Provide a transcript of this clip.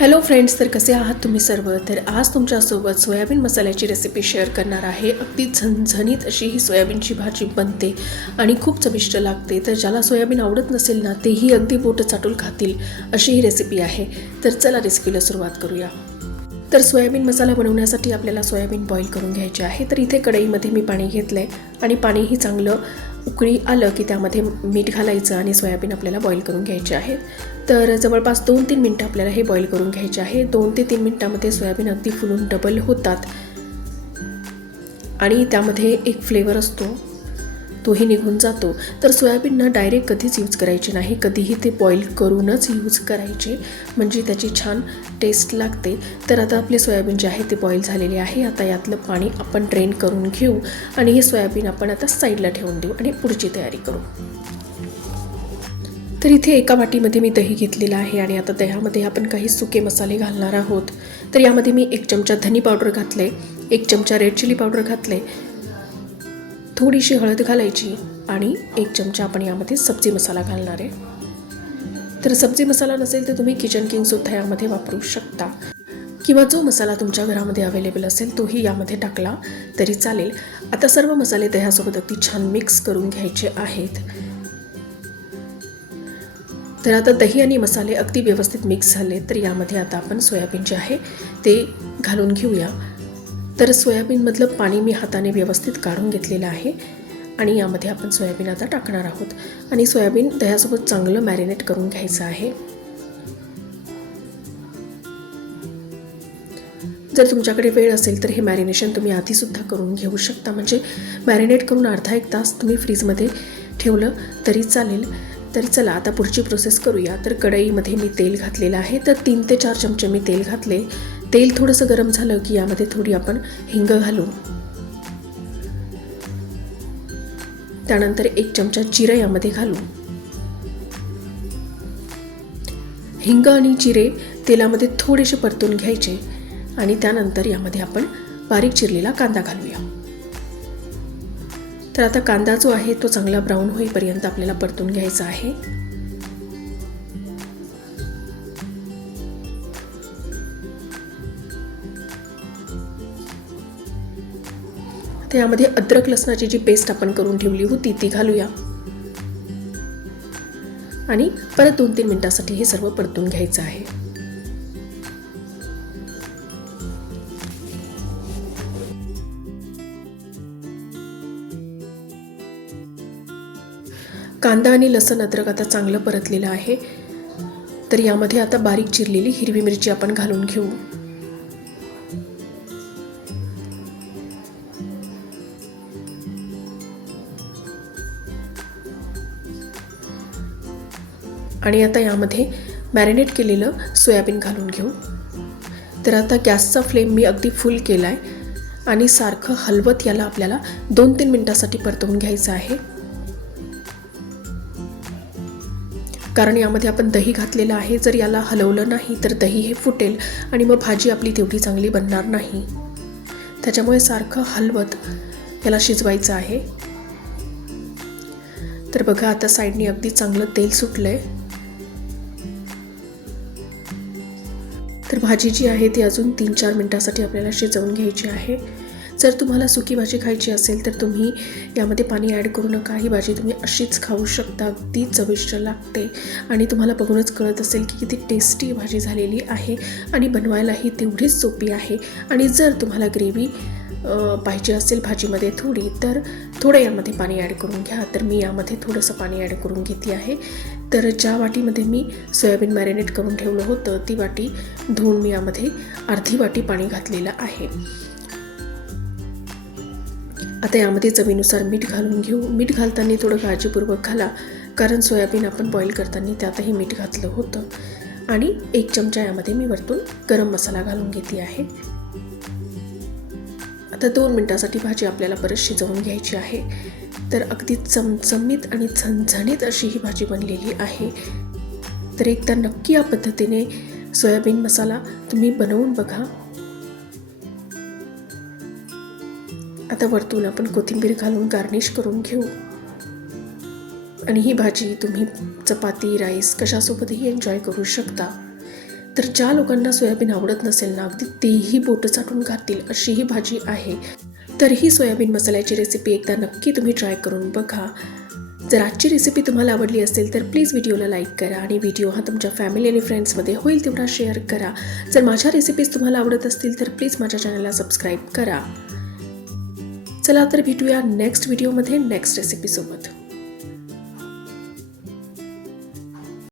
Hello friends, तर कसे आहात तुम्ही सर्व. तर आज तुमच्यासोबत सोयाबीन मसाल्याची रेसिपी शेअर करणार आहे. अगदी झणझणीत अशी ही सोयाबीनची भाजी बनते आणि खूप चविष्ट लागते. तर ज्याला सोयाबीन आवडत नसेल ना, तेही अगदी बोटं चाटून खातील अशी ही रेसिपी आहे. तर चला रेसिपीला सुरुवात करूया. तर सोयाबीन मसाला बनवण्यासाठी आपल्याला सोयाबीन बॉईल करून घ्यायचे आहे. तर इथे कढईमध्ये मी पाणी घेतलं आहे आणि पाणीही चांगलं उकळी आलं की त्यामध्ये मीठ घालायचं आणि सोयाबीन आपल्याला बॉईल करून घ्यायचे आहे. तर जवळपास 2-3 मिनटं आपल्याला हे बॉईल करून घ्यायचे आहे. 2 ते 3 मिनटामध्ये सोयाबीन अगदी फुलून डबल होतात आणि त्यामध्ये एक फ्लेवर असतो तोही निघून जातो. तर सोयाबीनना डायरेक्ट कधीच यूज करायचे नाही, कधीही ते बॉईल करूनच यूज करायचे, म्हणजे त्याची छान टेस्ट लागते. तर आता आपले सोयाबीन जे आहे ते बॉईल झालेले आहे. आता यातलं पाणी आपण ड्रेन करून घेऊ आणि हे सोयाबीन आपण आता साईडला ठेवून देऊ आणि पुढची तयारी करू. तर इथे एका वाटीमध्ये मी दही घेतलेलं आहे आणि आता दह्यामध्ये आपण काही सुके मसाले घालणार आहोत. तर यामध्ये मी 1 चमचा धनी पावडर घातले, 1 चमचा रेड चिली पावडर घातले, थोडीशी हळद घालायची आणि 1 चमचा आपण यामध्ये सब्जी मसाला घालणार आहे. तर सब्जी मसाला नसेल तर तुम्ही किचन किंगसुद्धा यामध्ये वापरू शकता किंवा जो मसाला तुमच्या घरामध्ये अवेलेबल असेल तोही यामध्ये टाकला तरी चालेल. आता सर्व मसाले दह्यासोबत अगदी छान मिक्स करून घ्यायचे आहेत. तर आता दही आणि मसाले अगदी व्यवस्थित मिक्स झाले. तर यामध्ये आता आपण सोयाबीन जे आहे ते घालून घेऊया. तर सोयाबीनमधलं पाणी मी हाताने व्यवस्थित काढून घेतलेलं आहे आणि यामध्ये आपण सोयाबीन आता टाकणार आहोत आणि सोयाबीन दह्यासोबत चांगलं मॅरिनेट करून घ्यायचं आहे. जर तुमच्याकडे वेळ असेल तर हे मॅरिनेशन तुम्ही आधीसुद्धा करून घेऊ शकता, म्हणजे मॅरिनेट करून अर्धा-1 तास तुम्ही फ्रीजमध्ये ठेवलं तरी चालेल. तर चला आता पुढची प्रोसेस करूया. तर कढईमध्ये मी तेल घातलेलं आहे. तर 3 ते 4 चमचे मी तेल घातले. तेल थोडंसं गरम झालं की यामध्ये थोडी आपण हिंग घालू. त्यानंतर 1 चमचा जिरं यामध्ये घालू. हिंग आणि जिरे तेलामध्ये थोडेसे परतून घ्यायचे आणि त्यानंतर यामध्ये आपण बारीक चिरलेला कांदा घालूया. तर आता कांदा जो आहे तो चांगला ब्राऊन होईपर्यंत आपल्याला परतून घ्यायचा आहे. तर यामध्ये अद्रक लसणाची जी पेस्ट आपण करून ठेवली होती ती घालूया आणि परत 2-3 मिनिटांसाठी हे सर्व परतून घ्यायचं आहे. कांदा आणि लसूण अद्रक आता चांगलं परतलेलं आहे. तर यामध्ये आता बारीक चिरलेली हिरवी मिरची आपण घालून घेऊ. आणि आता यामध्ये मॅरिनेट केलेलं सोयाबीन घालून घेऊ. तर आता गॅसचा फ्लेम मी अगदी फुल केला आहे आणि सारखं हलवत याला आपल्याला 2-3 मिनिटांसाठी परतवून घ्यायचं आहे. कारण यामध्ये आपण दही घातलेलं आहे. जर याला हलवलं नाही तर दही हे फुटेल आणि मग भाजी आपली तेवढी चांगली बनणार नाही. त्याच्यामुळे सारखं हलवत याला शिजवायचं आहे. तर बघा आता साईडनी अगदी चांगलं तेल सुटलंय. तर भाजी जी आहे ती अजून 3-4 मिनिटांसाठी आपल्याला शिजवून घ्यायची आहे. जर तुम्हाला सुकी भाजी खायची असेल तर तुम्ही यामध्ये पाणी ॲड करू नका. ही भाजी तुम्ही अशीच खाऊ शकता, अगदी चविष्ट लागते आणि तुम्हाला बघूनच कळत असेल की किती टेस्टी भाजी झालेली आहे आणि बनवायलाही तेवढीच सोपी आहे. आणि जर तुम्हाला ग्रेव्ही पाहिजे असेल भाजीमध्ये थोडी, तर थोडं यामध्ये पाणी ॲड करून घ्या. तर मी यामध्ये थोडंसं पाणी ॲड करून घेते आहे. तर ज्या वाटीमध्ये मी सोयाबीन मॅरिनेट करून ठेवलं होतं ती वाटी धुवून मी यामध्ये अर्धी वाटी पाणी घातलेलं आहे. आता यामध्ये चवीनुसार मीठ घालून घेऊ. मीठ घालताना थोडं काळजीपूर्वक घाला, कारण सोयाबीन आपण बॉईल करताना त्यातही मीठ घातलं होतं. आणि 1 चमचा यामध्ये मी वरतून गरम मसाला घालून घेतली आहे. आता 2 मिनिटांसाठी भाजी आपल्याला परत शिजवून घ्यायची आहे. तर अगदी चमचमीत आणि झणझणीत अशी ही भाजी बनलेली आहे. तर एकदा नक्की या पद्धतीने सोयाबीन मसाला तुम्ही बनवून बघा. आता वरतून आपण कोथिंबीर घालून गार्निश करून घेऊ आणि ही भाजी तुम्ही चपाती, राईस कशासोबतही एन्जॉय करू शकता. तर ज्या लोकांना सोयाबीन आवडत नसेल ना, अगदी तेही बोटं चाटून खातील अशी ही भाजी आहे. तर ही सोयाबीन मसाल्याची रेसिपी एकदा नक्की तुम्ही ट्राय करून बघा. जर आजची रेसिपी तुम्हाला आवडली असेल तर प्लीज व्हिडिओला लाईक करा आणि व्हिडिओ हा तुमच्या फॅमिली आणि फ्रेंड्समध्ये होईल तेवढा शेअर करा. जर माझ्या रेसिपीज तुम्हाला आवडत असतील तर प्लीज माझ्या चॅनलला सबस्क्राईब करा. चला तर भेटूया नेक्स्ट व्हिडिओमध्ये नेक्स्ट रेसिपीसोबत.